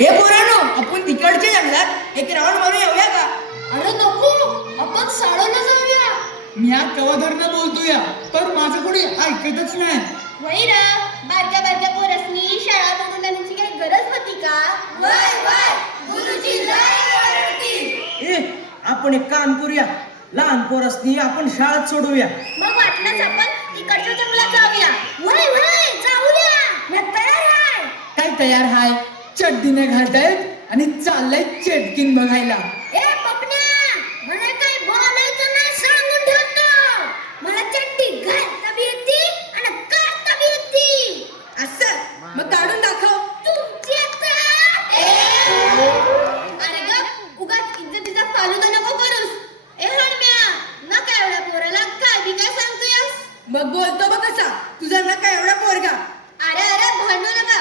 हे पोरांनो, आपण तिकडच्या जंगलात एक राऊंड मारून येऊया का? अरे नको, आपण साडवला जाऊया. मी हा कवाधरनं बोलतोया, पण माझं कोणी ऐकतच नाही. वैरा बारक्या बारक्या पोरसनी शाळा बघून आणण्याची काही गरज होती का? वय वय गुरुजी लय ओरडतील. ए आपण एक काम करूया, लहान पोरासनी आपण शाळेत सोडूया. मग वाटलंच आपण तिकडच्या जंगलात जाऊया. वय वय जाऊया. मी तयार आहे. काय तयार हाय? चड्डीने घालतायत आणि चाललंय चेटकीन बघायला. ए पपन्या, मला काही बोलायचं नाही सांगून ठेवतो. मला चड्डी घालता बी येते आणि काढता बी येते. असं मग काढून दाखव. तुमची आता अरे गप, उगाच इज्जतीचा फालुदा नको करूस. ए हरम्या, नका एवढ्या पोराला काय बी काय सांगतोयस? मग बोलतो बघ कसा तुझा नका एवढा पोरगा. अरे अरे भांडू नका.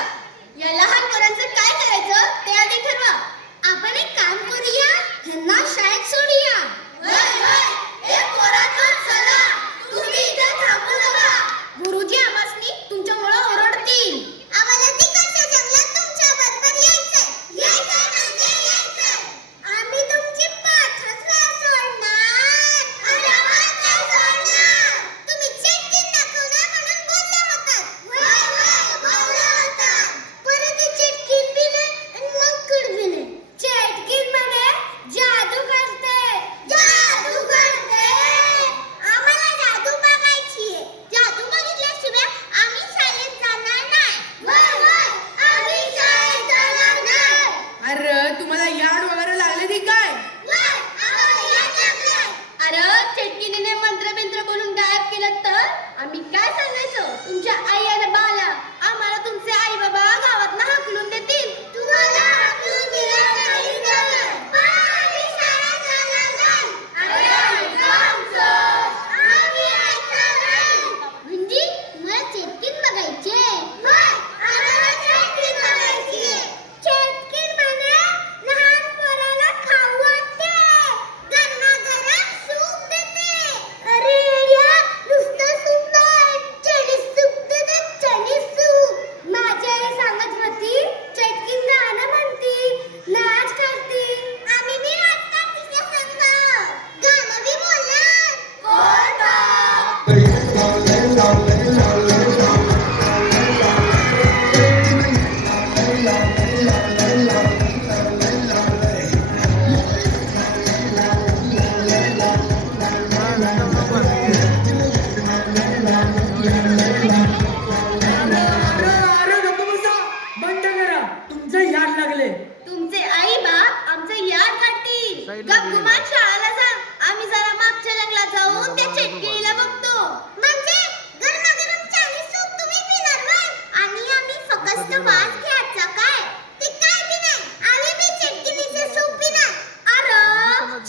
या लहान पोरांचं काय करायचं ते आधी ठरवा. आपण एक काम करूया, ह्यांना शाळेत सोडूया. वय वय ए पोरांनो चला, तुम्ही इथे थांबू नका. गुरुजी आम्हासनी तुमच्यामुळे ओरडतील. आम्हाला तिकडच्या जंगलात तुमच्या बरोबर यायचंय. यायचंय म्हणजे यायचंय. आम्ही तुमची पाठच नाही सोडणार. अरे नाही सोडणार. तुम्ही चेटकीन दाखवणार म्हणून बोलले होतात. वय वय बोलले होतात. परत चेटकीन बी नाही आणि मक्कड बी नाही. चेटकीन म्हणे जादू करते. जादू करते. आम्हाला जादू बघायची आहे. जादू बघितल्याशिवाय आम्ही शाळेत जाणार नाही. वय वय आम्ही शाळेत जाणार नाही. अरे तुम्हाला याड वगैरे लागले ती काय? वय आम्हाला याद लागलंय. अरे चेटकीने मंत्र बिंत्र बोलून गायब केलं तर आम्ही काय सांगायचं? तुमच्या आई आणि बाला आम्हाला तुमचे आई बाबा गावातनं हाकलून देतील. तुम्हाला हाकलून दिलं नाही झालं, पण आम्ही शाळेत जाणार नाही. अरे ऐका आमचं. आम्ही ऐकणार नाही. म्हणजे मला चेटकीन बघायचे. होय, आम्हाला चेटकीन बघायची. चेटकीन म्हणे लहान पोराला खाऊ वाटते. गरमागरम सूप देते. अरे या नुसतं सूप नाही, चायनीज सूप देते. Chinese soup. माझी आई सांगत होती चेटकीन गाणं म्हणती, नाच करती. आम्ही बी नाचतात तिच्या संग. गाणं बी बोलणार. अरे नको बसा, बंद करा, तुमचं याड लागले. तुमचे आई बाप आमचं याद काढतील. गपगुमान शाळेला जा. आम्ही जरा मागच्या जंगलात जाऊन त्या चेटकीला बघतो. म्हणजे गरमागरम चायनीज सूप तुम्ही पिणार व्हय? आणि आम्ही फक्त वास घ्यायचा काय? ते काय बी नाही. आम्ही बी चेटकीनीचे सूप पिणार. अरे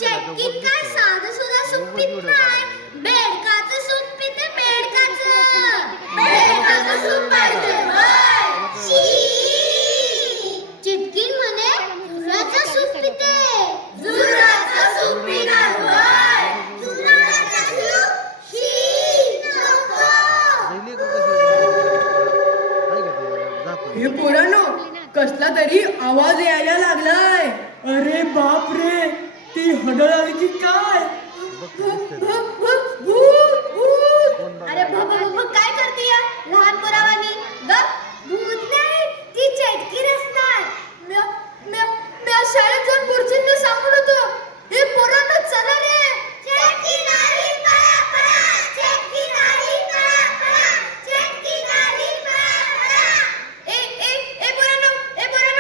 चेटकीन काय साधं सुद्धा सूप पित नाही. बेडकाचं सूप पिते. बेडकाचं. बेडकाचं सूप पाहिजे व्हय? शी. चिटकीन म्हणे जुराचं सूप पिते. जुराचं सूप पिणार व्हय? जुराचं सूप? शी. नको. हे पोरांनो, कसला तरी आवाज यायला लागलाय. अरे बाप रे, ती हडळ आली की काय? अरे बाबा काय करते या लहान पोरावानी? गप. भूत नाही, ती चेटकीन असणार. म्या शाळेत जाऊन गुरुजींना सांगून होतो. हे पोरांनो चला रे. चेटकीन आली पळा पळा. चेटकीन आली पळा पळा. चेटकीन आली पळा पळा. ए पोरांनो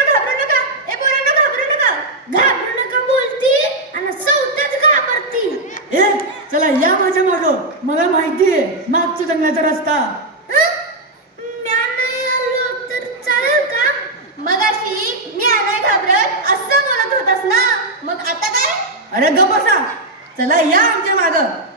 घाबरू नका. ए पोरांनो घाबरू नका. घाबरू नका बोलती आणि सौताच घाबरती. ए चला या माझ्या मागं, मला माहितीये मागच्या जंगलाचा रस्ता. म्या नाही आलो तर चालेल का? मगाशी मी नाही घाबरत असं बोलत होतास ना, मग आता काय? अरे गप बसा, चला या आमच्या मागं.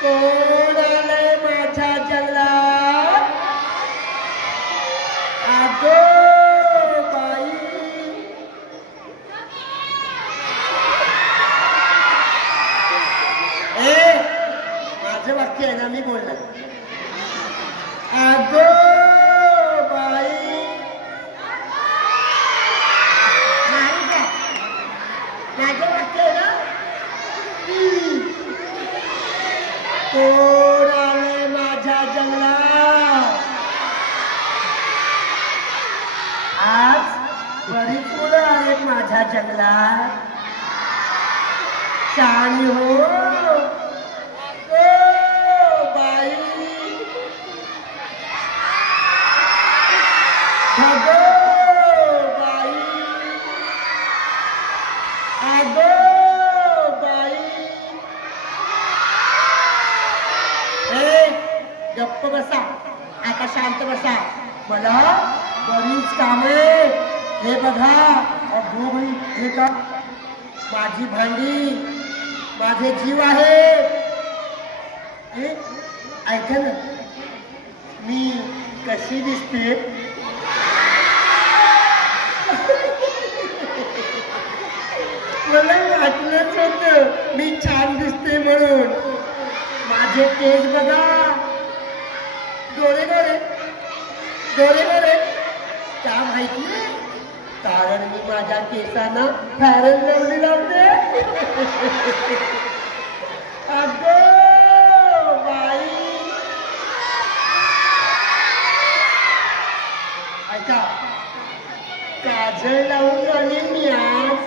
कोण आलंय माझ्या जंगलात? आगो बाई. ए माझं वाक्य आहे ना, मी बोलणार. आगो बाई. नाही का? माझं वाक्य आहे ना. कोण आलंय माझ्या जंगलात? आज बरीच मुलं आहेत माझ्या जंगलात. शाणी हो ओ बाई. अगो बाई. अगो बाई. गप्प बसा, आता शांत बसा. मला बरीच कामे. हे बघा, अगो बाई, हे का माझी भांडी, माझे जीव आहे. ऐका ना, मी कशी दिसते? मला वाटलंच होतं मी छान दिसते म्हणून. माझे केस बघा, डोळे डोळे डोळे डोळे. का माहिती? कारण मी माझ्या केसांना फॅरन लवली लावते. अगो बाई. ऐका, काजळ लावून आली मी आज.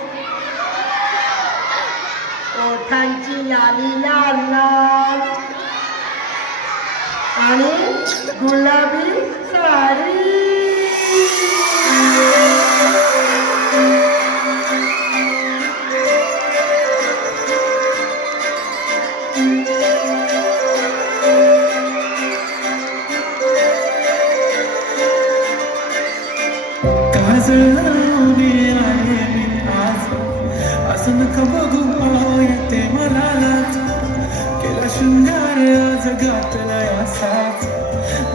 ओठांची लाली लाल लाल आणि गुलाबी साडी. असं नका बघू येते मला लाज. केला शृंगार आज घातलाय असाच.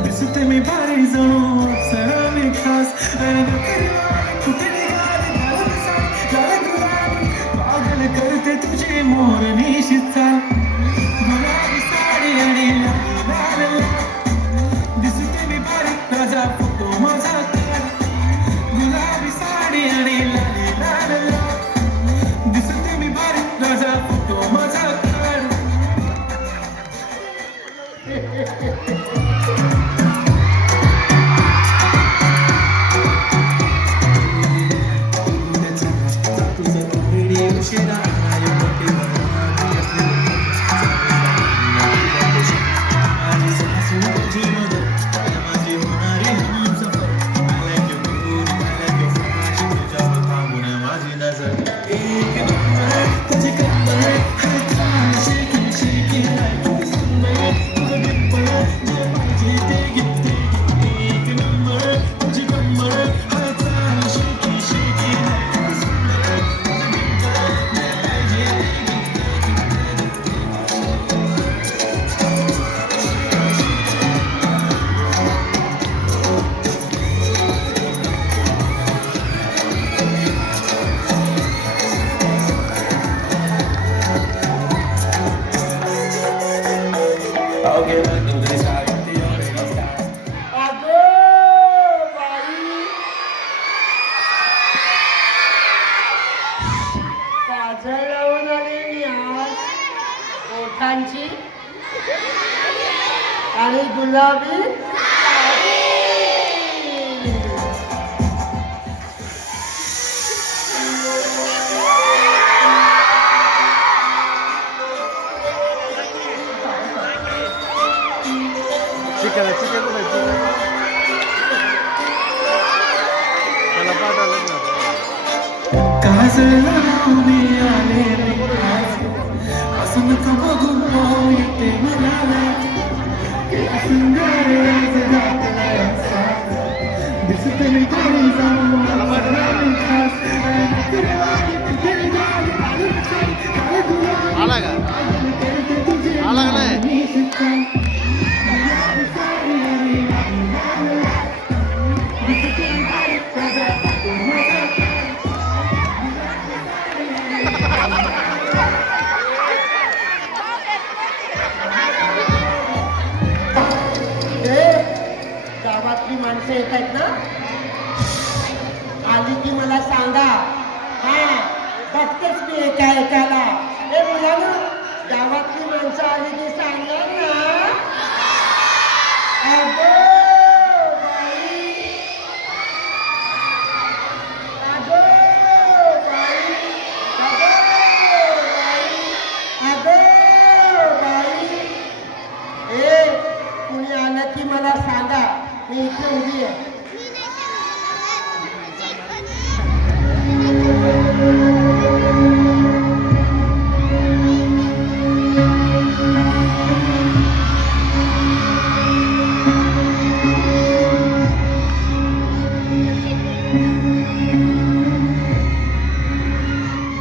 दिसते मी भारी जाऊन सरा मी खास. कुठे निघाली पागल करते तुझी मोरणीशी चाल. गुलाबी साडी आणि लाल दिसते मी भारी माझा फोटो माझा काढ. गुलाबी साडी आणि लाल दिसते मी भारी माझा फोटो माझा काढ. ओठांची आणि गुलाबी चिकन त्याला पाठवलं ना. असं नका बघू येते मला दिसते मी घरी जाऊन खास. माणसं येत आहेत ना, आली की मला सांगा. हा, बघतेच मी एका एकाला. हे मुलानं, गावातली माणसं आली की सांगणार ना. अगं बाई, अगं बाई, अगं बाई. ए, कुणी आलं की मला सांगा, मी इथे उभी आहे.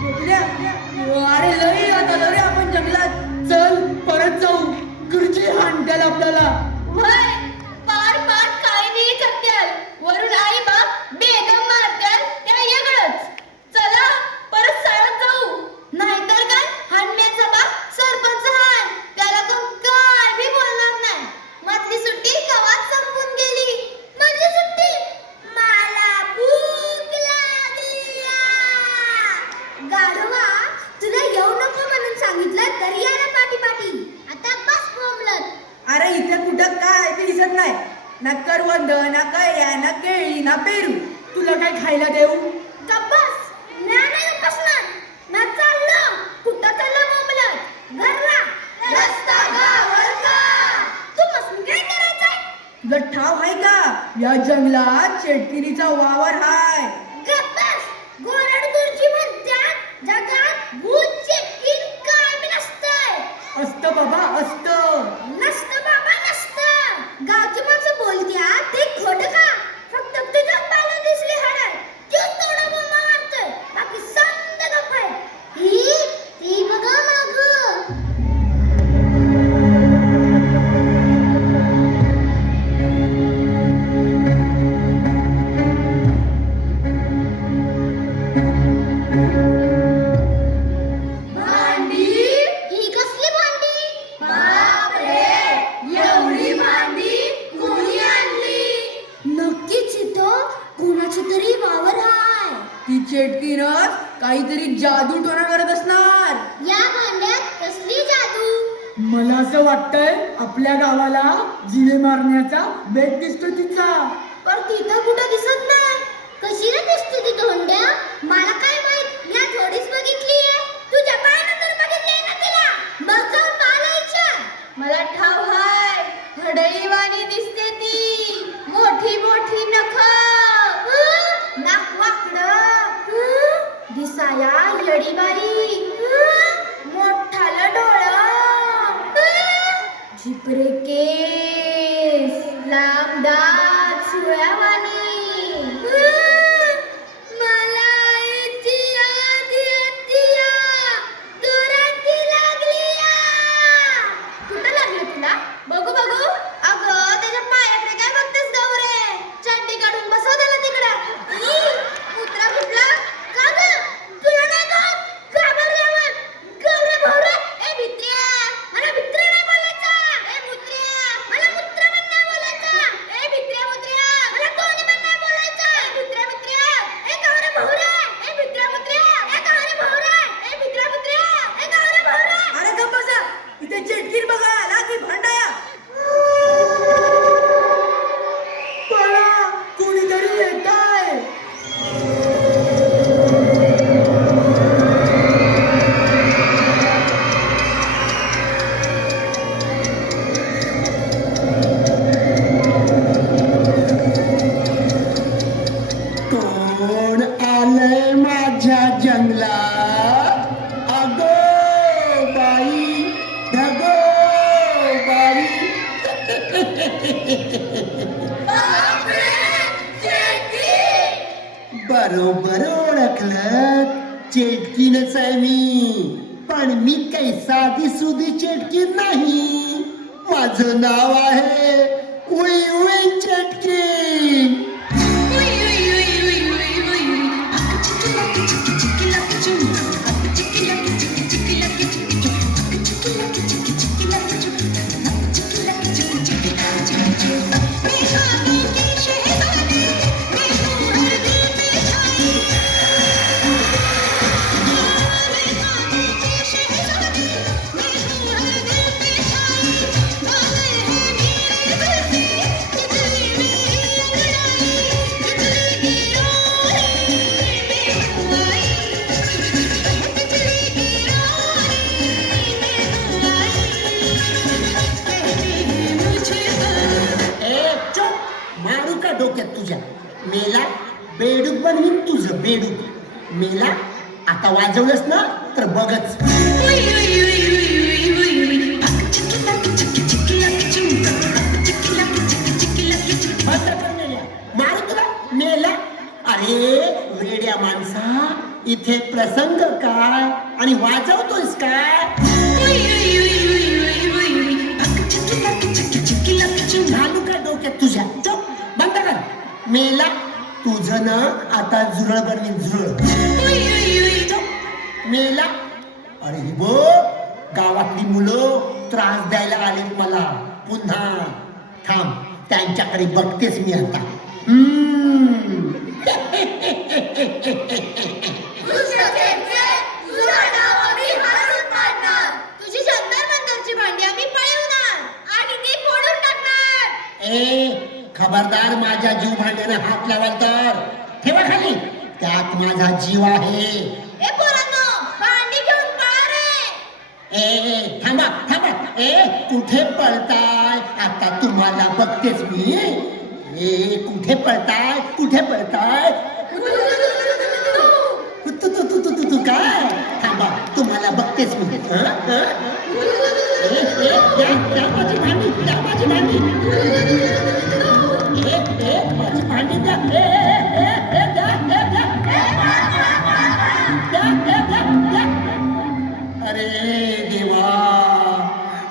गोपल्या, अरे लई आता रे आपण जंगलात. चल परत जाऊ, गुरुजी हाणत्याल आपल्याला. वय पार पार काय नाही करत्याल, वरून आई बाप बेदम मारत्याल, त्या वेगळंच. चला परत शाळेत जाऊ, नाहीतर काय हाणण्याचा बाप सरपंच हाय, त्याला कोण काय बी बोलणार नाही. मधली सुट्टी कवाच संपून गेली. मधली सुट्टी मला भूक लागलीया. गाढवा, तुला येऊ नको म्हणून सांगितलं तरी यायला पाठी पाठी. आता बस बोंबलत. अरे इथे कुठं काय ते दिसत नाही. ना करवंद, ना कैऱ्या, ना केळी, ना पेरू. तुला काय खायला देऊ? गप्पस, नाही बसणार. ना चाललं, कुठं चाललं बोंबलत? घरला, रस्ता गावाला का? तू बसून काय करायचंय? तुला ठाव आहे का, या जंगलात चेटकिनीचा वावर हाय. गप्पस, गोरड गुरुजी म्हणतात जगात भूत चेटकीन काय बी नसतंय. असतं बाबा, असतं. नसतं बाबा नसतं. गावची माणसं बोलत्यात ते खोटं का? फक्त तुझ्या पाला दिसली हाडं, तोच थोडा बोंबा मारतोय, बाकी समजा गप्प आहे. ती बघा मागं. भांडी? ही कसली भांडी? बापरे, एवढी भांडी कोणी आणली? नक्कीच इथं कुणाची तरी वावर हाय. ती चेटकीनच काहीतरी जादू टोना करत असणार. या भांड्यात कसली जादू? मला असं वाटतंय आपल्या गावाला जिवे मारण्याचा बेत दिसतो तिचा. पण तिथं कुठं दिसत नाही. कशी रे दिसते ती धोंड्या? मला काय माहित, मी थोडीच बघितलीये. तुझ्या पायानं तर बघितलीये ना तिला. बघ जाऊन पाहायला विचार. मला ठाव हाय, हडईवाणी दिसते ती. मोठी मोठी नखं, नाक वाकडं, दिसाया येडीबाई, मोठालं डोळं, झिपरे केस, लांब दात, सुळ्यावाणी. मला याची याद येतीया, दुराती लागलीया. कुठं लागलं तुला? बघू बघू. अगं त्याच्या पायाकडे काय बघतेस गौरे? चड्डी काढून बसव त्याला तिकडं. कुत्रा कुठला? का गं? तुला नाही का? घाबरल्यावर. गौरे भौरे. ए भित्र्या, मला भित्र्या नाही बोलायचा. ए मुत्र्या, मला मुत्रा पण नाही बोलायचा. ए भित्र्या मुत्र्या, मला कोणी पण नाही बोलायचं. ए भित्र्या मुत्र्या, ए गौरे भौरे. ए भित्र्या मुत्र्या, ए गौरे भौरे. ए भित्र्या मुत्र्या, ए गौरे भौरे. अरे गप्प बसा, इथे चेटकीन बघा आला की भांडाया. पळा, कोणीतरी येत आहे. कोण आलंय माझ्या जंगलात? अगो बाई, ढगो बाई. बरोबर ओळखलं, चेटकीनच आहे मी. पण मी काही साधी सुधी चेटकीन नाही. माझं नाव आहे उई उई चेटकीन. मी बेडूक बनवीन तुझं बेडूक. मेला आता वाजवलंस ना तर बघच. मारू तुला मेला. अरे वेड्या माणसा, इथे प्रसंग काय आणि वाजवतोयस काय? घालू का डोक्यात तुझ्या? चुप, बंद कर. मेला तुझं ना आता झुरळ बनवीन झुरळ. मेला. अरे बो, गावातली मुलं त्रास द्यायला आले मला पुन्हा. थांब, त्यांच्याकडे बघतेस मी आता. तुझी जगदार बंदरची भांडी आम्ही पळवणार आणि ती फोडून टाकणार. ए खबरदार, माझ्या जीव भांड्याने हात लावाल तर ठेवा खाली. त्यात माझा जीव आहे. ए पोरांनो, भांडी घेऊन पळा रे. ए थांबा थांबा. ए कुठे पळताय? आता तुम्हाला बघतेच मी. ए कुठे पळताय? कुठे पळताय? तू तू तू तू तू तू काय? थांबा, तुम्हाला बघतेच मी. द्या माझी भांडी, द्या माझी भांडी. माझी भांडी द्या. अरे देवा,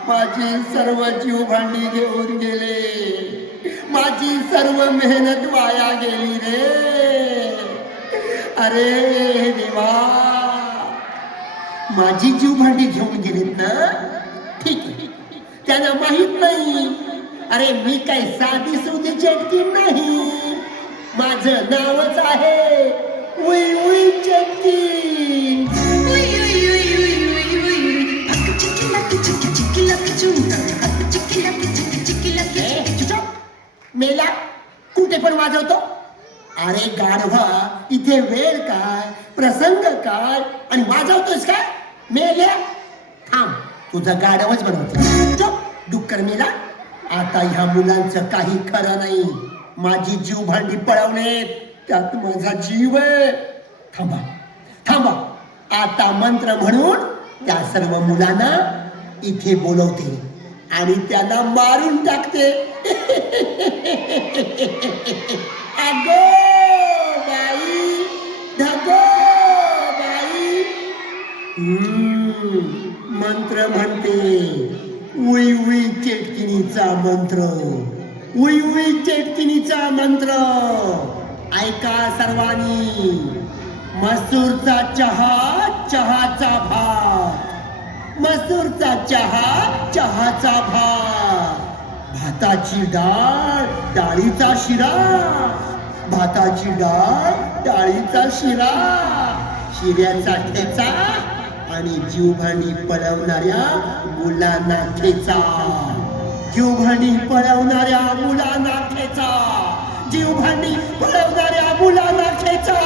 माझी सर्व जीव भांडी घेऊन गेले. माझी सर्व मेहनत वाया गेली रे. अरे देवा, माझी जीव भांडी घेऊन गेलीत ना? ठीक आहे, त्यांना माहित नाही. अरे मी काही साधी सुधी चटकी नाही. माझं नावच आहे उई उई चटकी. मेला कुठे पण वाजवतो. अरे गाढवा, इथे वेळ काय, प्रसंग काय आणि वाजवतोस काय? मेल्या, थांब, तुझा गाढवच बनवतो. चुप, डुक्कर मेला. आता ह्या मुलांचं काही खरं नाही. माझी जीव भांडी पळवणे त्यात माझा जीव आहे. थांबा थांबा, आता मंत्र म्हणून त्या सर्व मुलांना इथे बोलवते आणि त्यांना मारून टाकते. अगो बाई, धगो बाई. मंत्र म्हणते, उई उई चेटकिनीचा मंत्र. उई उई चेटकिनीचा मंत्र ऐका सर्वांनी. मसूरचा चहा, चहाचा भात. मसूरचा चहा, चहाचा भात. भाताची डाळ, डाळीचा शिरा. भाताची डाळ, डाळीचा शिरा. शिऱ्याचा ठेचा आणि जीवभांडी पळवणाऱ्या मुलांना ठेचा. जीवभांडी पळवणाऱ्या मुलांना ठेचा. जीवभांडी पळवणाऱ्या मुलांना ठेचा.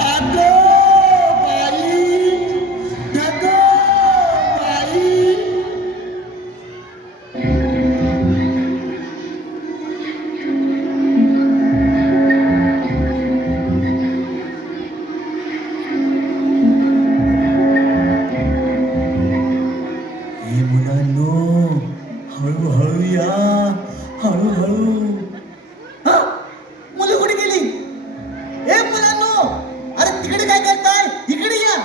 अगो बाई, धगो बाई. हे मुलांनो, हळूहळू या, हळूहळू. मुलं कुठे गेली? ए मुलांनो, अरे तिकडे काय करताय? इकडे या.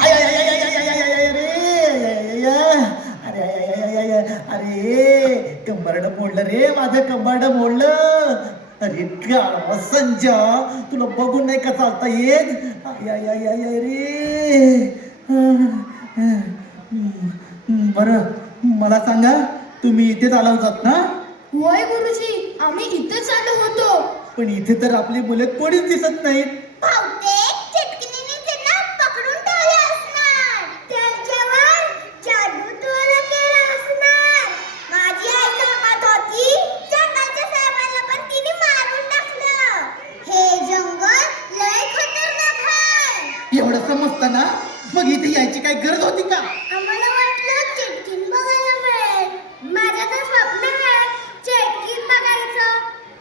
आय, आय, आय, आय, आय, आय, आय, आय, आय, रे. अरे आय, आय, आय, आय, अरे कंबरडं मोडलं रे, माझं कंबरडं मोडलं. अरे गाढवा संजा, तुला बघून नाही का चालता येत? आय, आय, आय, आय, आय, रे. बरं मला सांगा, तुम्ही इथेच आला होतात ना? होय गुरुजी, आम्ही इथंच आलो होतो. पण इथे तर आपली मुलं कोणीच दिसत नाहीत. बहुतेक चिटकिनीने त्यांना पकडून ठेवले असणार. त्यांच्यावर जादू टोना केला असणार. माझी आई सांगत होती, जंगलच्या साहेबांना पण तिने मारून टाकलं. हे जंगल लय खतरनाक आहे. एवढं समजताना मग इथे यायची काय गरज होती का? आम्हाला वाटलं चिटकीन बघायला मिळेल. माझं तर स्वप्न आहे चिटकीन बघायचं.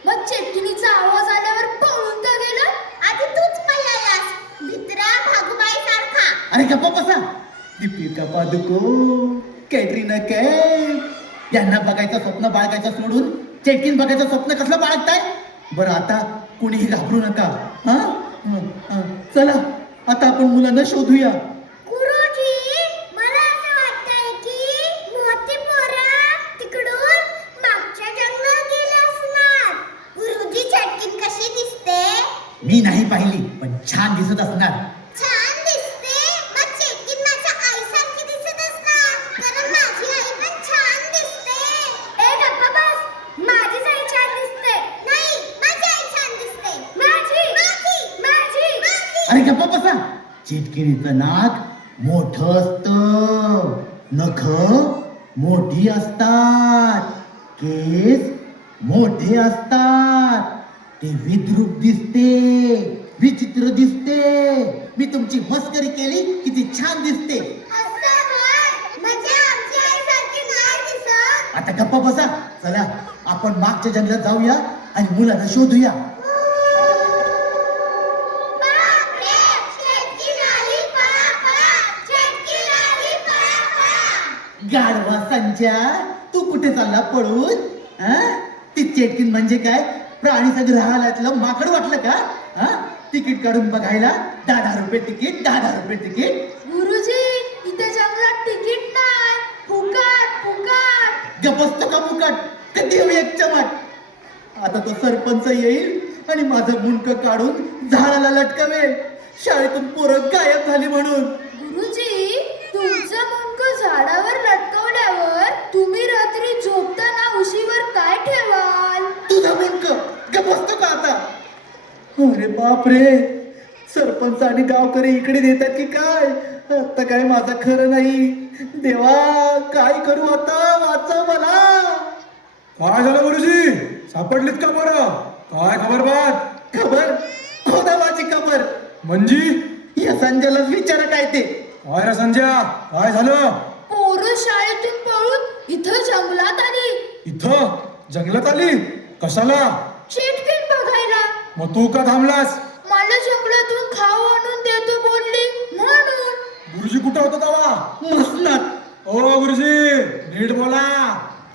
मग चिटकिनीचा आवाज आल्यावर पळून का गेलं? आधी तूच पळालास, भित्रा भागूबाई सारखा. अरे गप्पा बसा. दीपिका पादुकोण, कॅटरीना कैफ यांना बघायचं स्वप्न बाळगायचं सोडून चेटकीन बघायचं स्वप्न कसलं बाळगताय? बरं, आता कोणीही घाबरू नका. हा, चला आता आपण मुलांना शोधूया. गुरुजी, मला असं वाटतंय की मोठी पोरं तिकडून मागच्या जंगलात गेली असणार. गुरुजी, चटकीन कशी दिसते? मी नाही पाहिली, पण छान दिसत असणार. छान दिसते. मग चटकीन माझ्या आईसारखी दिसत असणार, कारण माझी आई पण छान दिसते. ए गप्पा बस, माझीच आई छान दिसते. नाही, माझी आई छान दिसते. माझी माझी माझी माझी. अरे गप्पा बसा. चिटकिणीचं नाक मोठं असतं, नख मोठी असतात, केस मोठे असतात. ते विद्रूप दिसते, विचित्र दिसते. मी तुमची मस्करी केली किती छान दिसते. असं होय? म्हणजे आमची आईसारखी नाही दिसत? आता गप्पा बसा. चला आपण मागच्या जंगलात जाऊया आणि मुलांना शोधूया. बापरे, चटकीन आली पळा पळा, चटकीन आली पळा पळा. गाढवा संच्या, तू कुठे चालला पळून? ती चेटकीन म्हणजे काय, प्राणी संग्रहालयातलं माकड वाटलं का? तिकीट काढून बघायला 10 रुपये तिकीट, 10 रुपये तिकीट. गुरुजी, इथे जंगलात तिकीट नाही, फुकट फुकट. गपसतो का मुकट? कधी येऊ एक चमट. आता तो सरपंच येईल आणि माझं मुंडकं काढून झाडाला लटकवेल, शाळेतून पोरं गायब झाली म्हणून. गुरुजी, तुमचं मुंडकं झाडावर लटकवल्यावर तुम्ही रात्री झोपताना उशीवर काय ठेवाल? तुझं मुंडकं. गपसतो का आता? अरे बापरे, सरपंच आणि गावकरी इकडे देतात की काय? आता काय माझं खरं नाही. देवा, काय करू आता? वाचव मला. काय झालं गुरुजी? सापडलीत का बरं? काय खबर बात? खबर? खोदाबाची खबर. म्हणजे या संजयलाच विचार काय ते. काय रे संजय, काय झालं? पोरं शाळेतून पळून इथं जंगलात आली. इथं जंगलात आली? कशाला? चिटकीन बघायला. मग तू का थांबलास? मला जंगलातून खाऊ आणून देतो बोलली म्हणून. गुरुजी कुठं होता तेव्हा? मसनात. ओ गुरुजी, नीट बोला.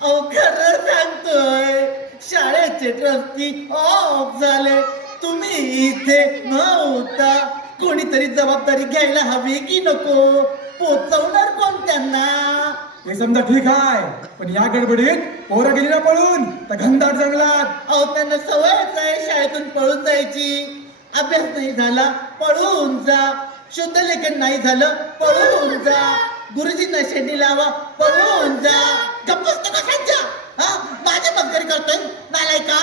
अहो खरं सांगतोय, शाळेचे ट्रस्टी ऑफ झाले, तुम्ही इथे नव्हता. कोणीतरी जबाबदारी घ्यायला हवी की नको? पोचवणार कोण त्यांना? हे समजा ठीक आहे, पण या गडबडीत पोरं गेली ना पळून त्या घनदाट जंगलात. अहो त्यांना सवयच आहे शाळेतून पळून जायची. अभ्यास नाही झाला, पळून जा. शुद्ध लेखन नाही झालं, पळून जा. गुरुजींना शेंडी लावा, पळून जा. गप्पच तो कशाच्या? माझ्या मस्करी करतोय नालायका.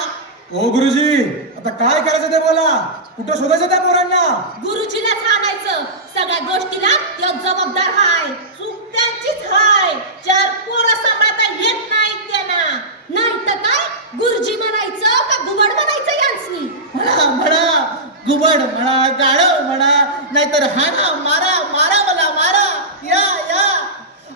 ओ गुरुजी, आता काय करायचं ते बोला. कुठं शोधायचं त्या पोरांना? गुरुजीला सांगायचं, सगळ्या गोष्टीला तो जबाबदार हाय. चूक त्यांचीच हाय. 4 पोरं सांभाळता येत नाहीत त्यांना. नाही तर काय, गुरुजी म्हणायचं का घुबड म्हणायचं यांसनी? म्हणा घुबड म्हणा, गाढव म्हणा, नाहीतर हाणा, मारा मारा, मला मारा. या या.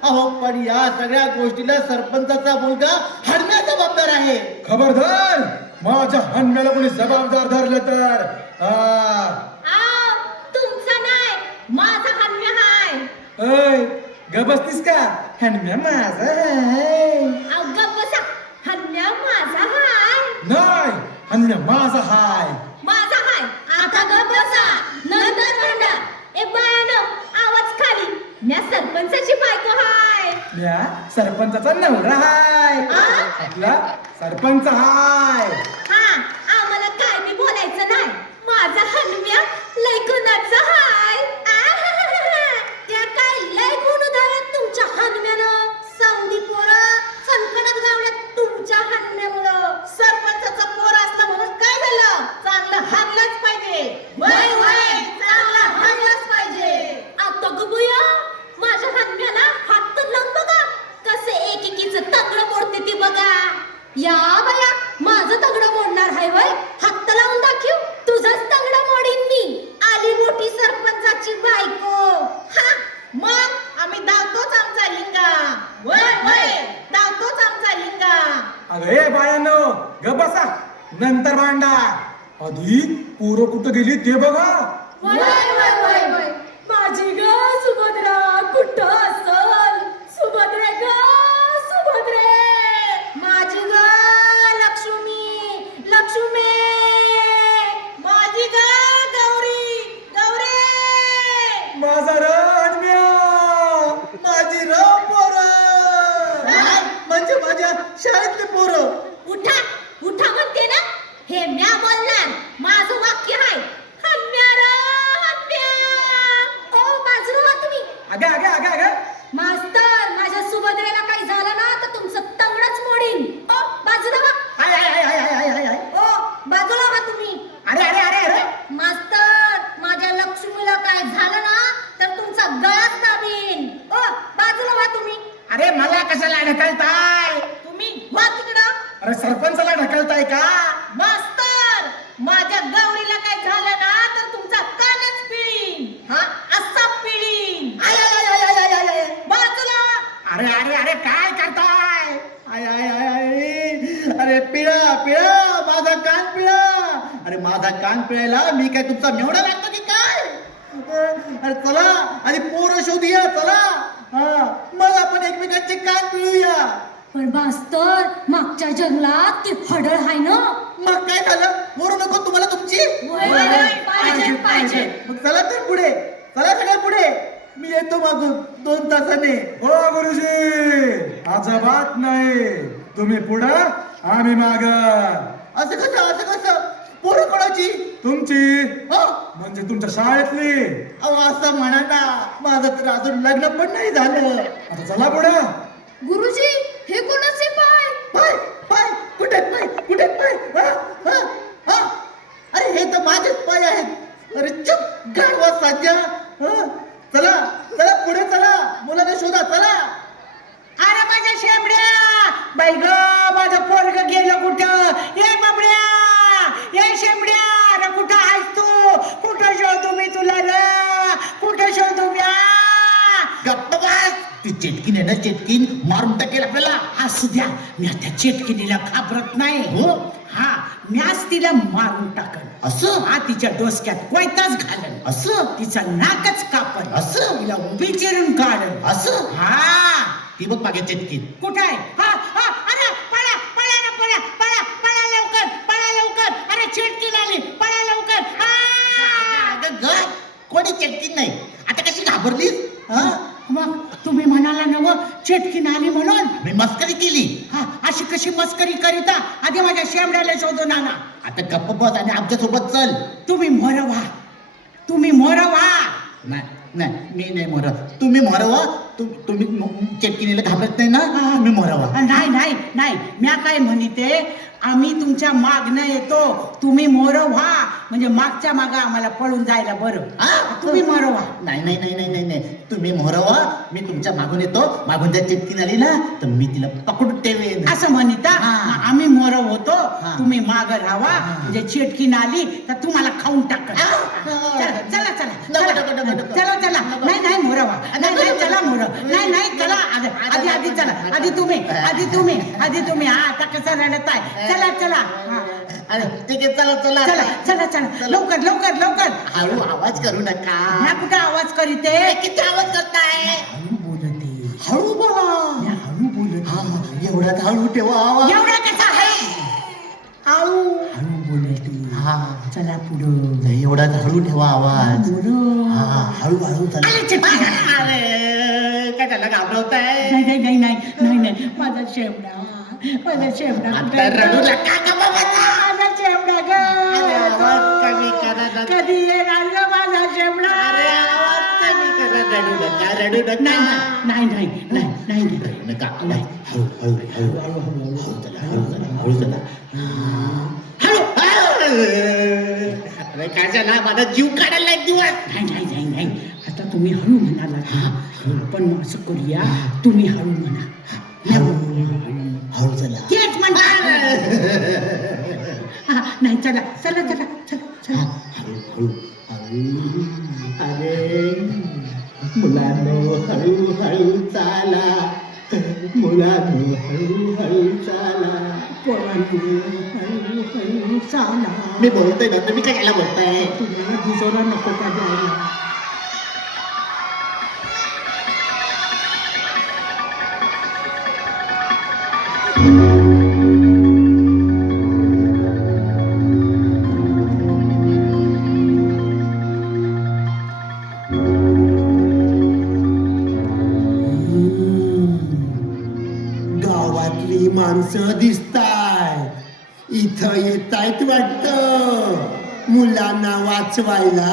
अहो पण या सगळ्या गोष्टीला सरपंचाचा मुलगा हरण्या जबाबदार आहे. खबरदार, माझ्या हन्म्याला कोणी जबाबदार धरलं तर तुमचा नाही, माझा हन्म्या हाय. ऐ, गबसतीस का? हन्म्या माझा आहे. गप्प बसा. हन्म्या माझा हाय. नाही, हन्म्या माझा हाय. माझा हाय. आता गप्प बसा, नंतर भांडा. ए बायानो, आवाज खाली. म्या सरपंचाची बायको हाय. म्या सरपंचाचा नवरा हाय. आपला सरपंच हाय. आम्हाला काय मी बोलायचं नाही. माझा हन्म्या लय गुणाचा हाय. त्या काय लय गुण उधारत तुमच्या हन्म्यानं. सौदी पोर भांडा. आधी पोरं कुठं गेली ते बघा. माझी ग सुभद्रा कुठं असल? सुभद्रे ग सुभद्रे, माझी ग लक्ष्मी लक्ष्मी, माझी ग गौरी गौरे, माझा राजम्या, माझी र पोरं, म्हणजे माझ्या शाळेतले पोरं. उठा उठा म्हणते ना, हे म्या बोलणार, माझं वाक्य आहे. हन्म्या र हन्म्या. ओ बाजूला व्हा तुम्ही. अगं अगं अगं अगं मास्तर, माझ्या सुभद्रेला काही झालं ना तर तुमचं तंगडच मोडीन. ओ बाजूला व्हा. हाय हाय हाय हाय हाय हाय हाय. ओ बाजूला व्हा तुम्ही. अरे अरे अरे अरे मास्तर, माझ्या लक्ष्मीला काय झालं ना तर तुमचा गळाच दाबीन. ओ बाजूला व्हा तुम्ही. अरे मला कशाला ढकलताय? तुम्ही व्हा तिकडं. अरे सरपंचाला ढकलताय का? मास्तर, माझ्या गौरीला काय झालं ना तर तुमचा कानच पिळीन. हा असा पिळीन. आय आय आय आय आय आय आय. बाजूला. अरे अरे अरे काय करताय? आय आय आय आय, अरे पिळा पिळा, माझा कान पिळा. अरे माझा कान पिळायला मी काय तुमचा मेवढा लागतो की काय? अरे चला आणि पोरं शोधूया, चला. हा, मग आपण एकमेकांचे कान पिळूया. पण मास्तर, मागच्या जंगलात ते हडळ आहे ना. मग काय झालं? पोरं नको तुम्हाला तुमची? पाहिजे पाहिजे. मग चला तर पुढे, चला सगळ्या पुढे. मी येतो मागून 2 तासाने. हो गुरुजी, अजिबात नाही. तुम्ही पुढं, आम्ही माग. असं कसं पोरं कोणाची? तुमची हो, म्हणजे तुमच्या शाळेतली. अहो असं म्हणा ना, माझं तर अजून लग्न पण नाही झालं. आता चला पुढं. गुरुजी, हे कोणाचे पाय? पाय पाय कुठे पाय, कुठे पाय? हा, हा, हा. अरे हे तर माझेच पाय आहेत. अरे चुप गाढवा साध्या. हा, चला चला पुढे चला, मुलाने शोधा, चला. अरे माझ्या शेंबड्या, बाई ग माझं पोरग गेलं कुठं? ये बाबड्या, ये शेंबड्या, अरे कुठं आहेस तू? कुठं शोधू मी तुला रे? कुठं शोधू म्या? गप्प बस. ती चेटकीन आहे ना, चेटकीन मारून टाकेल आपल्याला. असू द्या, मी त्या चेटकिनीला घाबरत नाही. हो? हा, म्याच तिला मारून टाकन. असं? हा, तिच्या डोसक्यात कोयताच घालन. असं? तिचं नाकच कापन. असं? तिला उभी चिरून काढन. असं? हा, ती बघ मागे चेटकीन. कुठं आहे? हा हा, अरे पळा पळा ना, पळा पळा पळा लवकर, पळा लवकर. अरे चिटकीन आली, पळा लवकर. अगं ग, कोणी चेटकीन नाही. आता कशी घाबरलीस? हा, मग तुम्ही म्हणाला नव चिटकीन आली म्हणून? मी मस्करी केली. हा, अशी कशी मस्करी करीता? आधी माझ्या शेंबड्याला शोधून आणा. आता गप्प बस आणि आमच्या सोबत चल. तुम्ही मोर व्हा, तुम्ही मोर व्हा. नाही नाही, मी नाही मोर. तुम्ही मोरवा. तुम्ही चेटकिनीला घाबरत नाही ना? मी मोरवा. नाही नाही नाही, म्या काय म्हणते, आम्ही तुमच्या मागणं येतो, तुम्ही मोर व्हा. म्हणजे मागच्या माग आम्हाला पळून जायला बरं. तुम्ही मोर व्हा. नाही नाही नाही नाही नाही नाही, तुम्ही मोरवा. मी तुमच्या मागून येतो. मागून जर चेटकीन आली ना तर मी तिला पकडून ठेवेन. असं म्हणता? हा. आम्ही मोर होतो, हा. तुम्ही माग राहावा. म्हणजे चिटकीन आली तर तुम्हाला खाऊन टाक. हा. चला चला चला नको, नको, नको, नको. चला चला. नाही नाही मोर व्हा. नाही नाही चला मोर. नाही नाही चला, आधी आधी चला. आधी तुम्ही हा, आता कसं रडत आहे? चला चला. हा. अरे ठीक आहे, चला चला चला चला चला, लवकर लवकर लवकर. हळू आवाज करू नका. ह्या कुठं आवाज करीते? किती आवाज करताय? हळू बोलते. हळू बोला. म्या हळू बोलते. हा, एवढा हळू ठेवा आवाज. एवढा कसा आहे? हळू हळू बोलते. हा, चला पुढं. एवढा हळू ठेवा आवाज. पुढं. हा, हळू हळू चला. अरे चिटकीन. अरे काय त्याला घाबरवताय? नाही नाही नाही नाही नाही नाही, माझा शेवडा, माझा शेवडा कुठे आता आहे? रडू नका का बाबा? माझा शेवडा अरे आवाज कमी करा ग. ना. कधी येणार ग माझा शेवडा? अरे आवाज कमी करा. रडू नका, रडू नका. नाही नाही नाही नाही नाही रडू नका. हळू हळू हळू हळू चला, हळू चला, हळू चला. हळू. अरे काय झाला? माझा जीव काढायला एक दिवस. नाही नाही नाही नाही, आता तुम्ही हळू म्हणाला. आपण असं करूया, तुम्ही हळू म्हणा. हळू चला. तेच म्हणा. नाही चला चला चला चला चला. हळू हळू हळू. अरे मुलांनो हळू हळू चाला. मुलांनो हळू हळू चाला. पोरांनो, हळू हळू चला मी बोलतोय ना, तुम्ही काय बोलताय? तुला दुसरा नको का द्यायला गावातली माणसं दिसताय, इथं येतायत वाटत मुलांना वाचवायला.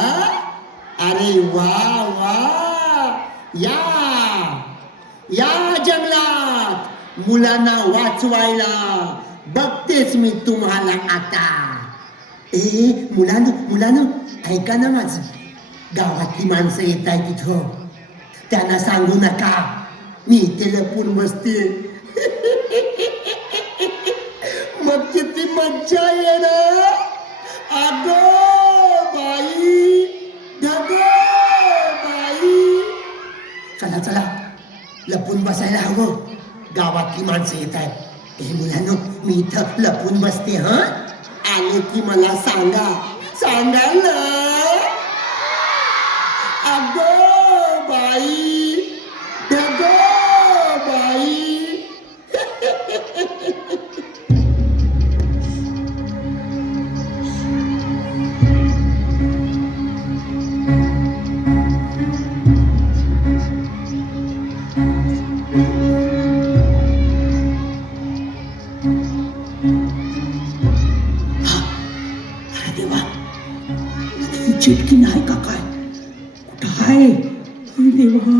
अरे वा वा, या या जंगलात मुलांना वाचवायला बघतेच मी तुम्हाला आता. ए मुलांनो ऐका ना माझं, गावातली माणसं येत आहे तिथं, त्यांना सांगू नका मी इथे लपून बसते. मग किती मज्जा येणार. अगो बाई, ढगो बाई. चला चला लपून बसायला हवं, गावातली माणसं येत आहेत. हे मुलांनो मी इथं लपून बसते. आले की मला सांगाल ना. अगो बाई, ढगो बाई. अरे देवा, ती चिटकी नाही का काय? कुठं आहे? अरे देवा,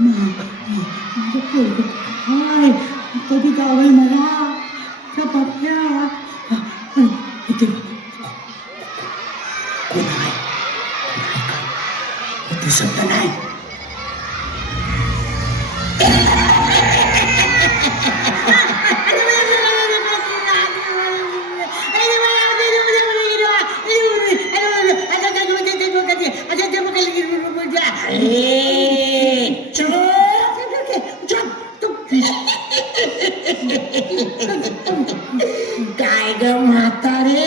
माझं पोरगं काय कधी गावय मला त्या बाप्या. इथे कोण आहे? दिसत तर नाही. काय ग म्हातारे,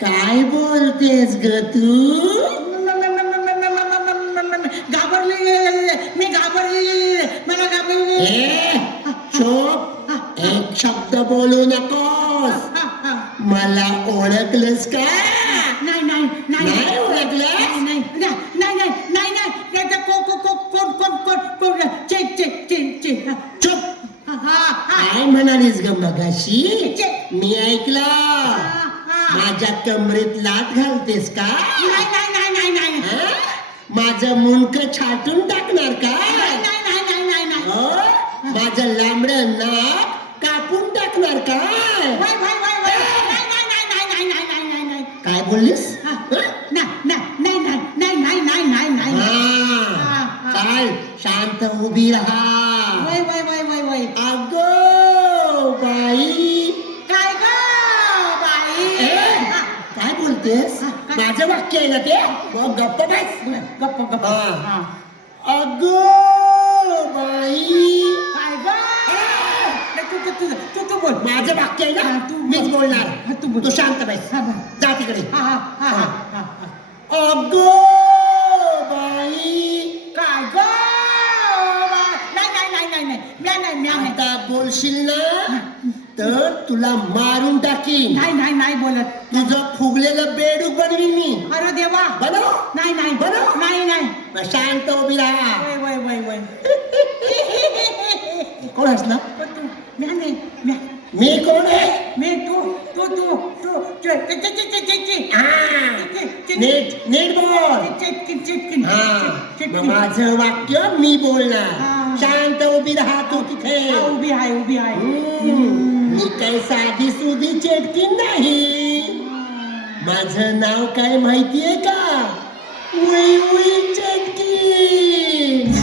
काय बोलतेस ग तू? मी घाबरली, मला घाबरली. चोप, एक शब्द बोलू नकोस. मला ओळखलंस का? नाही ओळखलंस? चुप. काय म्हणालीस ग मगाशी? मी ऐकला. माझ्या कमरेत लाथ घालतेस का? माझं मुंडक छाटून टाकणार का? माझं लांबड नाक कापून टाकणार का? काय बोललीस? चाल, शांत उभी राहा. अगो बाई, काय बोलतेस? माझं वाक्य आहे ना ते. गप्प बस. अगो बाई, तू बोल. माझं वाक्य आहे ना, तू मीच बोलणार. तू शांत बस. जा तिकडे. अगो बाई, काय ग? नाही आता बोलशील ना तर तुला मारून टाकीन. नाही बोलत. तुझं फुगलेलं बेडूक बनवीन मी. अरे देवा, बनव. नाही बनव. नाही. शांत उभी राहा. वय. कोण हसला? मी कोण आहे? नीट बोल. मग माझं वाक्य मी बोलणार. शांत उभी राहा तू तिथे. उभी आहे. मी काही साधी सुधी चेटकीन नाही. माझं नाव काय माहितीये का? उई चेटकीन.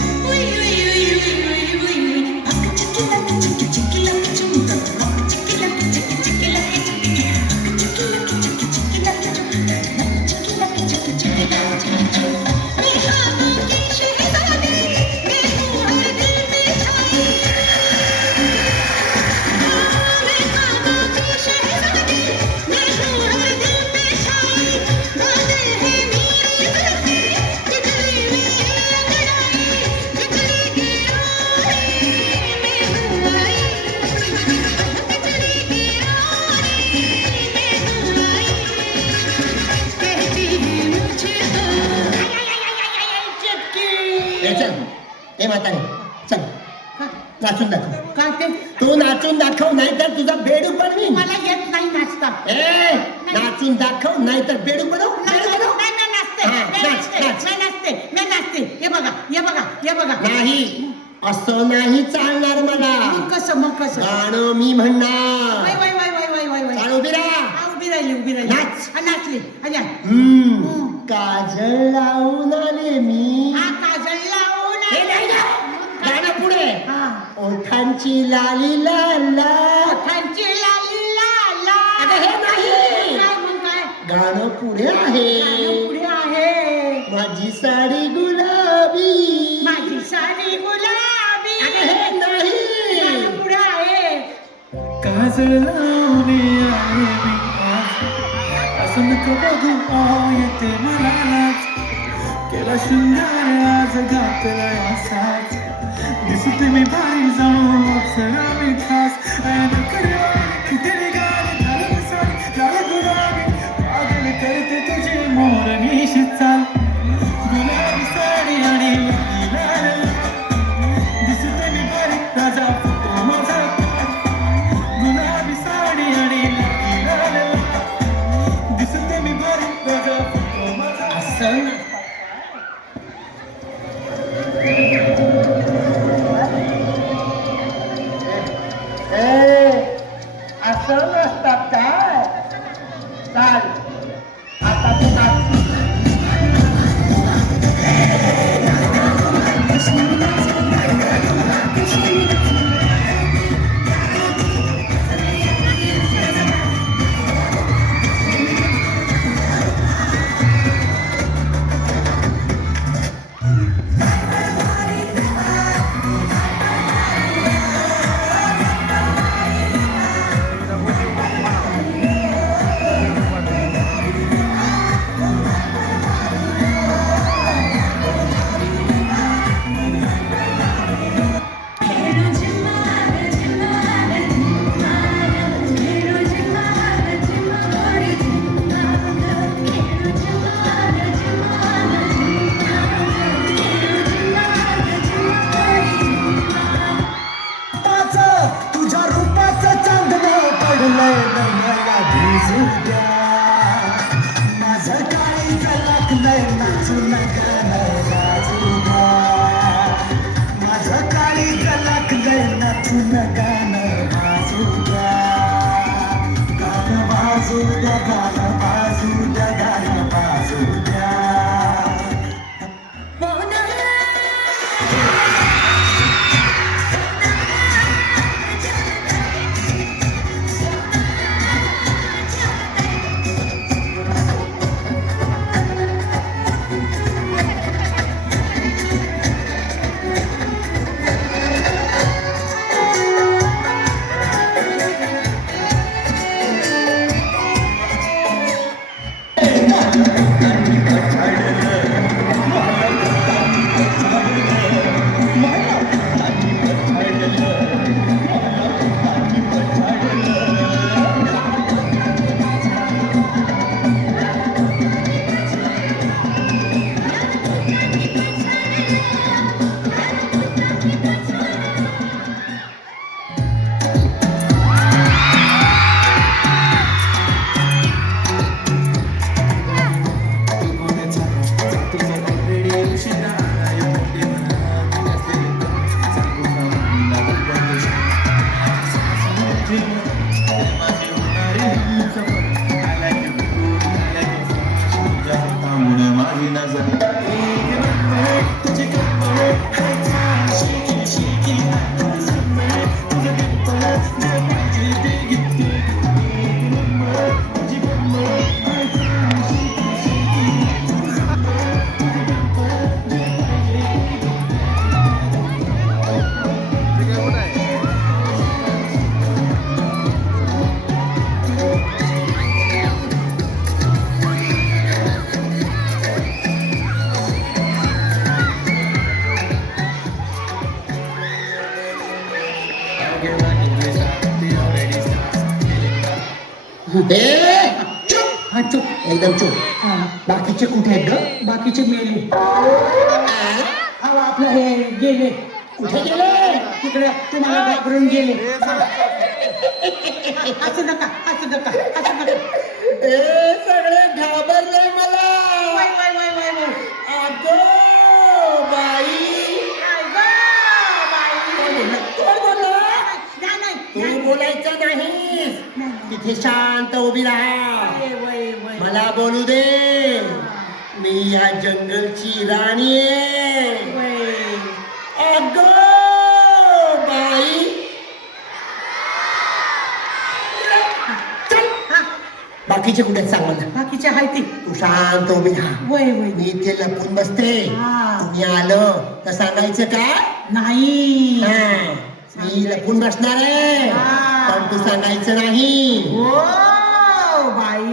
नाचून दाखव. काय ते तू नाचून दाखव, नाही तर तुझा बेडूक बनवी. मला येत नाही नाचता. ए नाचून दाखव, नाही तर बेडूक बनव. नाही बेडूक बनव. नाचते, हा, मी नाच, नाचते, नाच. मी नाचते, मी नाचते. हे बघा, हे बघा, हे बघा. नाही, असं नाही चालणार मला. मग कसं, मग कसं? गाणं मी म्हणणार. वय वय वय वय वय वय वय. चाल, उभी राहा. हा, उभी राहिली, उभी राहिली. नाच. हा, नाचली. आल्या. काजळ लावून आले मी. हा, काजळ लावून हे नाही ना, गाणं पुढे. हा. ओठांची लाली लाला. ओठांची लाली लाला. अगं हे नाही. काय मग काय? गाणं पुढे आहे. गाणं पुढे आहे. माझी साडी गुलाबी. माझी साडी गुलाबी. अगं हे नाही. गाणं पुढे आहे. काजळ लावणे आहे मी आज, असं नको बघू येते मला लाज. केला शृंगार आज घातला असाच, दिसते मी भारी जाऊन अप्सरा मी खास. कुठे निघाली झालं साडी झालं गुलाबी, पागल करते तुझी मोरनीशी चाल. गुलाबी साडी आणि लाल, दिसते मी भारी राजा फुटतो माझा. गुलाबी साडी आणि लाल, दिसते मी भारी राजा फुटतो माझा. असं असं नसतात काय? चाल, आता तू नाच. तुझ्या रूपाचं चांदणं पडलंय मला भिजू द्या. माझं काही झलकलंय नाचून गाणं वाजू द्या. माझं काही झलकलंय नाचून गाणं वाजू द्या. गाणं वाजू द्या, गाणं वाजू द्या, गाणं वाजू द्या. चुप, एकदम चुप. बाकीचे कुठे आहेत ग? बाकीचे मेले. आपलं हे गेले. कुठे गेले? तिकडे तुम्हाला घाबरून गेले असू नका असू नका असू नका ए सगळे घाबरले मला वय, वय, वय, वय, वय. अगो बाई कोण बोलला नाही, नाही, तू नाही. बोलायचं नाही तिथे शांत उभी राहा वय, वय, वय. मला बोलू दे मी या जंगलची राणी आहे वय. अगो बाई चल. बाकीचे कुठे आहेत सांग मला बाकीचे आहे ते तू शांत उभी राहा वय वय मी इथे लपून बसते हा. तुम्ही आलं तर सांगायचं का नाही हा. मी लपून बसणार आहे हा. पण तू सांगायचं नाही हो बाई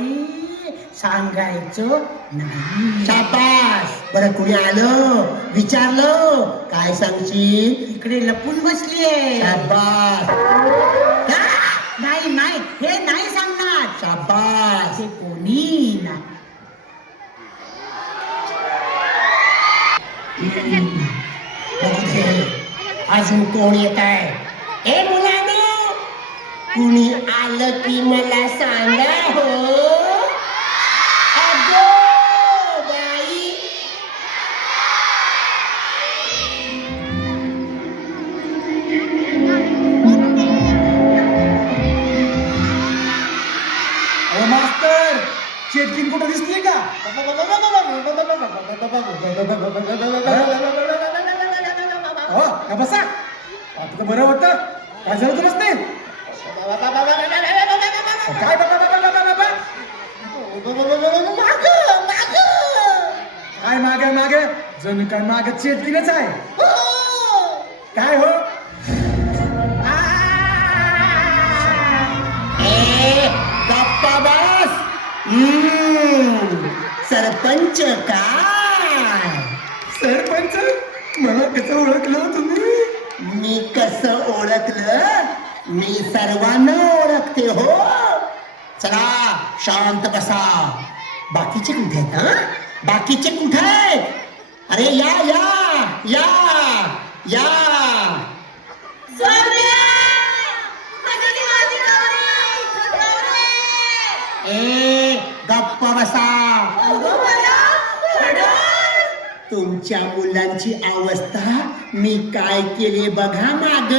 सांगायचं नाही शाबास बरं कुणी आलं विचारलं काय सांगशील इकडे लपून बसलीये शाबास का? नाही नाही हे नाही सांगणार शाबास ते कोणी नाही बघू दे अजून कोण येत आहे ए मुलांनो कुणी आलं की मला सांगा हो अगो बाई अहो मास्तर चेटकिन कुठं दिसली का हो का बसा आता तर बरं होतं काय झालं तुलाच नाही काय बाबा काय मागे मागे जणू काय मागे चेटकिनच आहे काय हो ए गप्पा बस सरपंच काय सरपंच मला कसं ओळखलं तुम्ही मी कसं ओळखलं मी सर्वांना ओळखते हो चला शांत बसा बाकीचे कुठे आहेत हा? बाकीचे कुठे आहेत अरे या या या या ए गप्प बसा तुमच्या मुलांची अवस्था मी काय केले बघा माग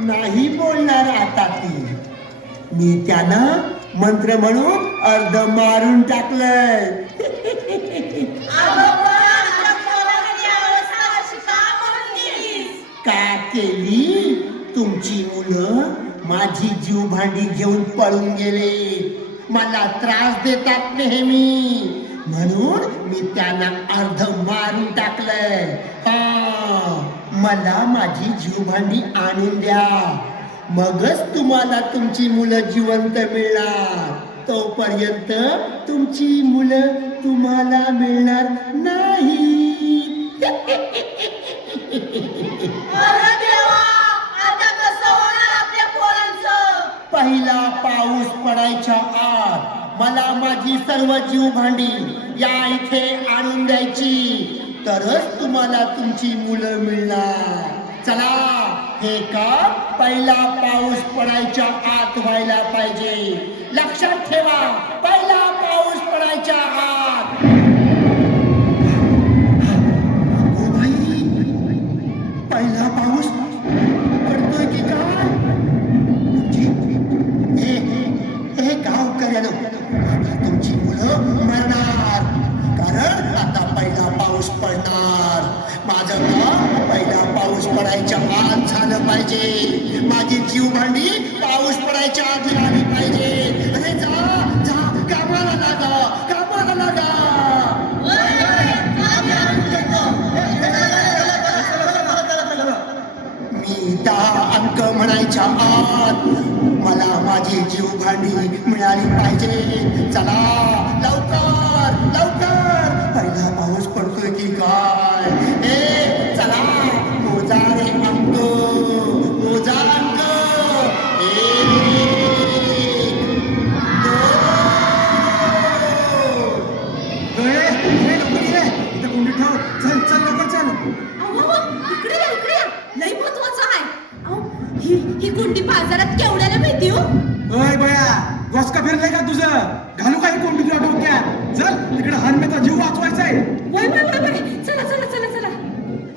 नाही बोलणार आता ती मी त्यांना मंत्र म्हणून अर्ध मारून टाकलंय का केली तुमची मुलं माझी जीव भांडी घेऊन पळून गेले मला त्रास देतात नेहमी म्हणून मी त्यांना अर्ध मारून टाकलंय हा मला माझी जीव भांडी आणून द्या मगच तुम्हाला तुमची मुलं जिवंत मिळणार तोपर्यंत तुमची मुलं तुम्हाला मिळणार नाही पहिला पाऊस पडायच्या आत मला माझी सर्व जीव भांडी या इथे आणून द्यायची तरच तुम्हाला तुमची मुलं मिळणार चला हे काम पहिला पाऊस पडायच्या आत व्हायला पाहिजे लक्षात ठेवा पहिला पाऊस पडायच्या आत ओ बाई, पहिला पाऊस पडतोय की काय हे गाव करायला आता तुमची मुलं मरणार कारण आता पहिला पाऊस पडणार माझं काम पहिला पाऊस पडायच्या आत झालं पाहिजे माझी जीव भांडी पाऊस पडायच्या आधी आली पाहिजे अरे जा जा कामाला लागा मी 10 अंक म्हणायच्या आत मला माझी जीव भांडी मिळाली पाहिजे चला लवकर लवकर पहिला पाऊस पडतोय की काय ए चला मोजा रे अंक मोजा अंक 1 तुझं घालू काही कोंडी तुझ्या डोक्यात चल तिकडे हनुमाचा जीव वाचवायचा आहे वय वय वय वय चला चला चला चला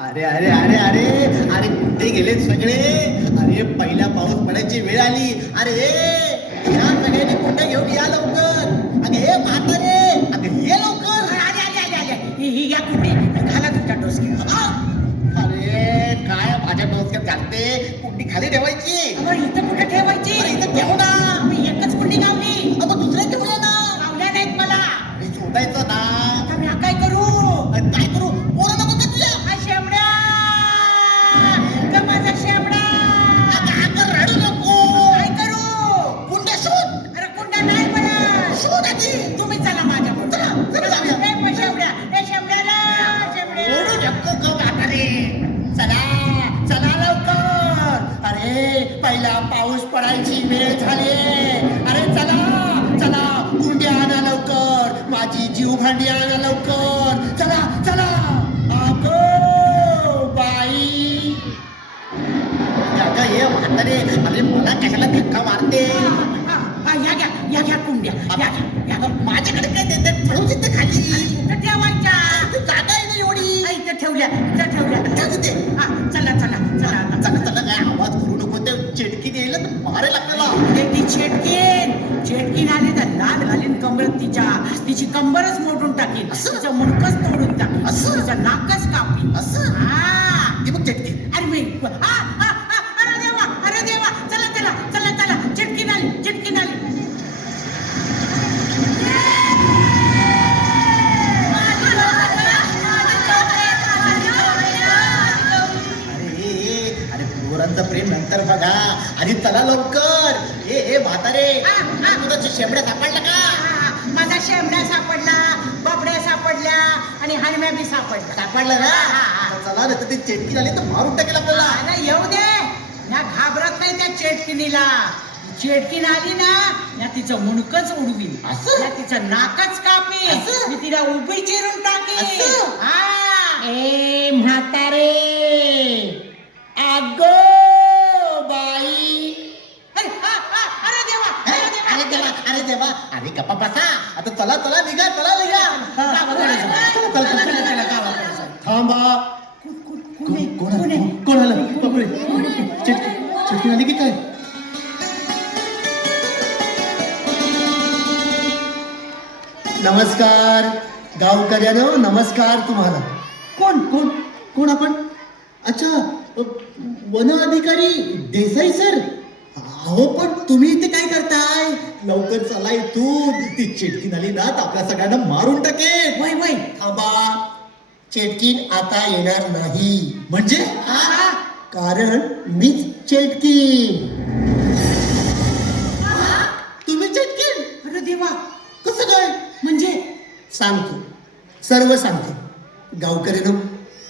अरे अरे अरे अरे अरे कुठे गेले सगळे अरे पहिला पाऊस पडायची वेळ आली अरे या सगळ्यांनी कुठे घेऊन या लवकर अगे हे म्हातारे अगे ये लवकर या कुठे घाला तुमच्या डोसक्यात अरे काय माझ्या डोसक्यात घालते कुंडी खाली ठेवायची इथं कुठे ठेवायची अरे इथं ठेवू ना मी एकच कुंडी गावली अगं दुसऱ्या ठेवूया ना गावल्या नाहीत मला अरे शोधायचं ना आता मी काय करू अरे काय करू पोरं नको का तुझ्या हा शेमड्या ग माझा शेमडा अगं रडू नको काय करू कुंड्या शोध अरे कुंडा नाही मला शोध आधी तुम्ही चला माझ्या शेमड्या ए शेमड्याला शेमड्या ओढू नको ग म्हातारे चला चला लवकर अरे पहिला पाऊस पडायची वेळ झाली अरे चला चला कुंडी आणा लवकर माझी जीव भांडी आणा लवकर चला चला अगो बाई अगं ये म्हातारे अरे मला कशाला धक्का मारते या घ्या कुंड्या या घ्या माझ्याकडे काय देते ठेवू तिथे खाली कुठं ठेवायच्या जागा आहे ना एवढी इथं ठेवल्या जाऊ दे. चला चला चला आता चला चला काय आवाज करू नको ते चिटकी यायला तर मारेल आपल्याला ती चेटकीन आली तर लाल घालीन कमरत तिची कंबरच मोडून टाकीन असं? तिचं मुंडकच तोडून टाकीन असं? तिचं नाकच कापीन असं? हा ती बघ चिटकी अरे मी अरे देवा चला चला चला चला चिटकीन आली अरे पोरांचं प्रेम नंतर बघा आधी चला लवकर हे म्हातारे दुधाच्या शेंबड्या सापडला का माझा शेमड्या सापडला बबड्या सापडल्या आणि हनुम्या बी सापडला सापडलं ना चला नाही तर ती चिटकी झाली तर मारून टाकेल आपल्याला नाही येऊ दे ना घाबरत नाही त्या चेटकिनीला चेटकीन आली ना ना तिचं मुंडकच उडवीन असं? ना तिचं नाकच कापीन असं? मी तिला उभी चिरून टाकीन असं? हा ए म्हातारे अगो बाई अरे देवा अरे देवा अरे देवा अरे गप्पा बसा आता चला चला निघा चला निघा गावाकडे जाऊ. चला, चला, चला. चला, गावाकडे जाऊ. थांबा कोण आलं बापरे चिटकी आली की काय नमस्कार गावकऱ्यानो नमस्कार तुम्हाला कोण कोण कोण आपण अच्छा वन अधिकारी देसाई सर अहो पण तुम्ही इथे काय करताय लवकर चला इथून ती चिटकी झाली ना तर आपल्या सगळ्यांना मारून टाकेल वय थांबा चेटकीन आता येणार नाही म्हणजे कारण मीच चेटकीन तुम्ही चिटकी अरे देवा कसं काय म्हणजे सांगतो सर्व सांगतो गावकऱ्यांनो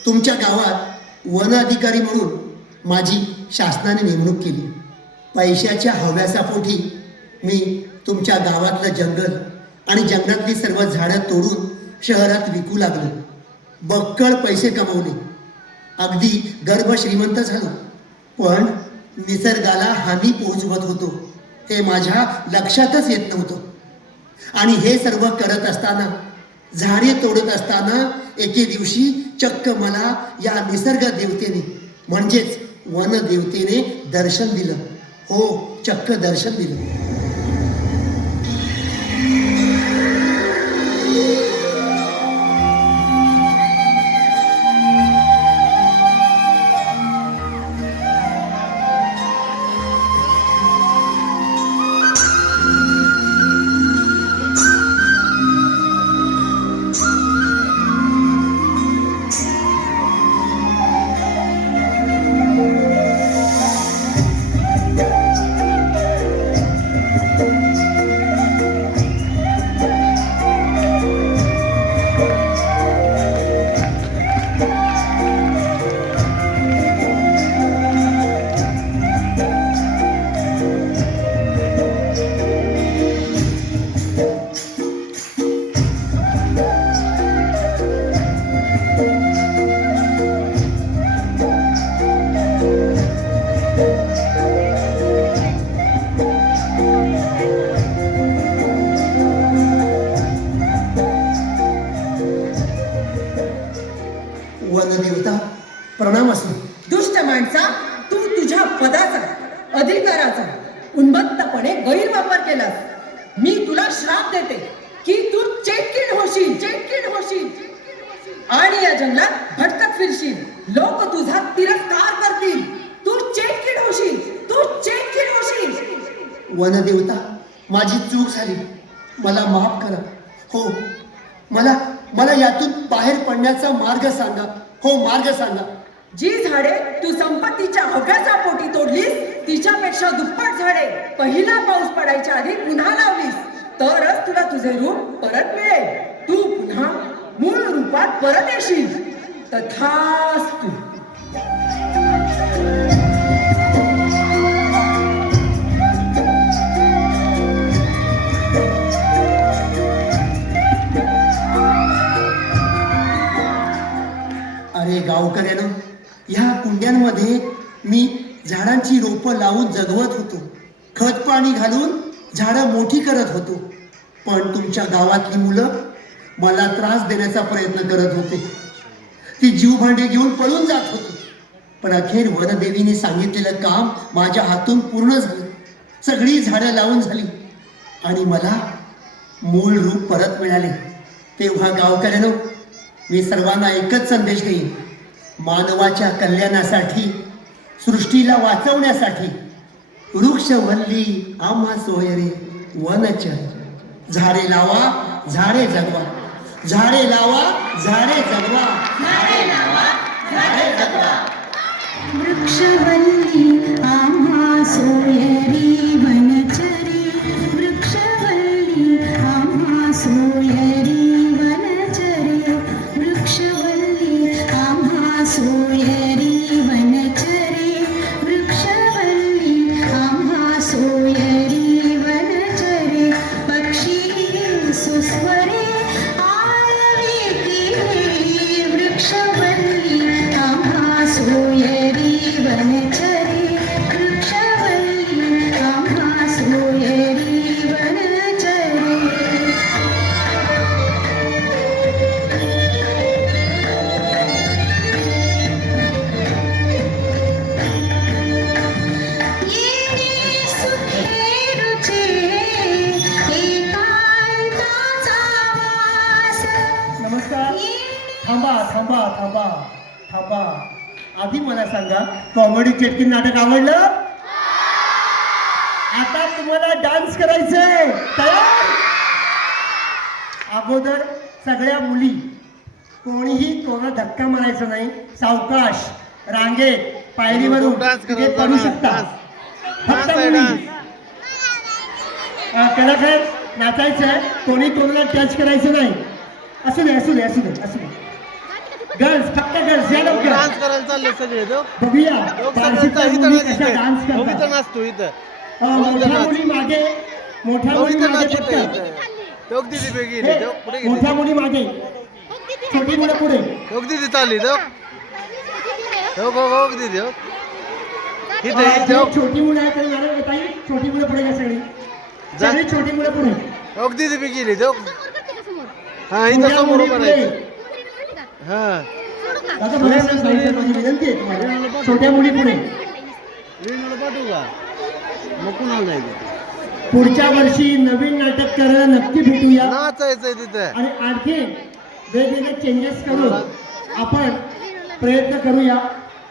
तुमच्या गावात वन अधिकारी म्हणून माझी शासनाने नेमणूक केली पैशाच्या हव्यासापोटी मी तुमच्या गावातलं जंगल आणि जंगलातली सर्व झाडं तोडून शहरात विकू लागलो बक्कळ पैसे कमवले अगदी गर्भ श्रीमंत झालो पण निसर्गाला हानी पोहोचवत होतो हे माझ्या लक्षातच येत नव्हतं आणि हे सर्व करत असताना झाडे तोडत असताना एके दिवशी चक्क मला या निसर्ग देवतेने म्हणजेच वन देवतेने दर्शन दिलं हो चक्क दर्शन दिलं शाप देते की तू चेटकीण होशील आणि या जंगलात भटकत फिरशील. लोक तुझा तिरस्कार करतील. तू चेटकीण होशील. वनदेवता, माझी चूक झाली, मला माफ करा. हो, मला यातून बाहेर पडण्याचा मार्ग सांगा. हो, मार्ग सांगा. जी झाडे तू संपत्तीच्या हव्याच्या पोटी तोडलीस तिच्यापेक्षा दुप्पट झाडे पहिला पाऊस पडायच्या आधी पुन्हा लावलीस तरच तुला तुझे रूप परत मिळेल. तू पुन्हा मूळ रूपात परत येशील. तथास्तु. अरे गावकऱ्यानं, ह्या कुंड्यांमध्ये मी झाडांची रोपं लावून जगवत होतो. खत पाणी घालून झाडं मोठी करत होतो. पण तुमच्या गावातली मुलं मला त्रास देण्याचा प्रयत्न करत होते. ती जीवभांडे घेऊन पळून जात होती. पण अखेर वनदेवीने सांगितलेलं काम माझ्या हातून पूर्ण झालं. सगळी झाडं लावून झाली आणि मला मूळ रूप परत मिळाले. तेव्हा गावकऱ्यानं, मी सर्वांना एकच संदेश देईन. मानवाच्या कल्याणासाठी, सृष्टीला वाचवण्यासाठी वृक्षवल्ली आम्हा सोयरे वनचर. झाडे लावा, झाडे जगवा. झाडे लावा, झाडे जगवा. वृक्षवल्ली आम्हा सोयरी वनचरी. वृक्षवल्ली आम्हा सोयरी वनचरी. वृक्षवल्ली आम्हा सोयरी वनचरी. वृक्षवल्ली आम्हा सोयरी वनचरी. पक्षी सुस्वरे आळविते. वृक्षवल्ली आम्हा सोयरी वनचरी. वृक्षवल्ली आम्हा सोयरी वनचरी. येणे सुखेरुचे एकांताचा वास. नमस्कार. थांबा. आधी मला सांगा, कॉमेडी चेटकीण नाटक आवडलं? आता तुम्हाला डान्स करायचंय. तयार? अगोदर सगळ्या मुली, कोणीही कोणा धक्का मारायचा नाही. सावकाश रांगेत पायरीवरून तिथे पडू शकता. फक्त मुली. कलाकार नाचायचंय, कोणी कोणाला टच करायचं नाही. असू दे. गर्ल्स, फक्त गर्ल्स, या लवकर. डान्स करायला चालले सगळे बघूया पारशीतल्या मुली कशा डान्स करतात. नाचतो इथं मोठ्या मुली मागे पटकन. मोठ्या मुली मागे, छोटी मुलं पुढे. दिदी चालली दिदी छोटी मुलं आहेत तरी मला ताई, छोटी मुलं पुढे का सगळी छोटी मुलं पुढे. दिदी बी गेली हा इथं समोर उभं राहायचं. हा आता माझी विनंती आहे तुम्हाला, छोट्या मुली पुढे. पाठवू का मग कुणाला जायचं. पुढच्या वर्षी नवीन नाटक करा, नक्की भेटूया. नाचायचंय तिथं आणि आणखी वेगवेगळे चेंजेस करून आपण प्रयत्न करूया.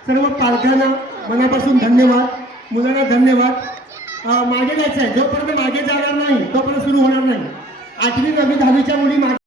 सर्व पालकांना मनापासून धन्यवाद, मुलांना धन्यवाद. मागे जायचं आहे, जोपर्यंत मागे जाणार नाही तोपर्यंत सुरू होणार नाही. 8वी 9वी 10वीच्या मुली मागे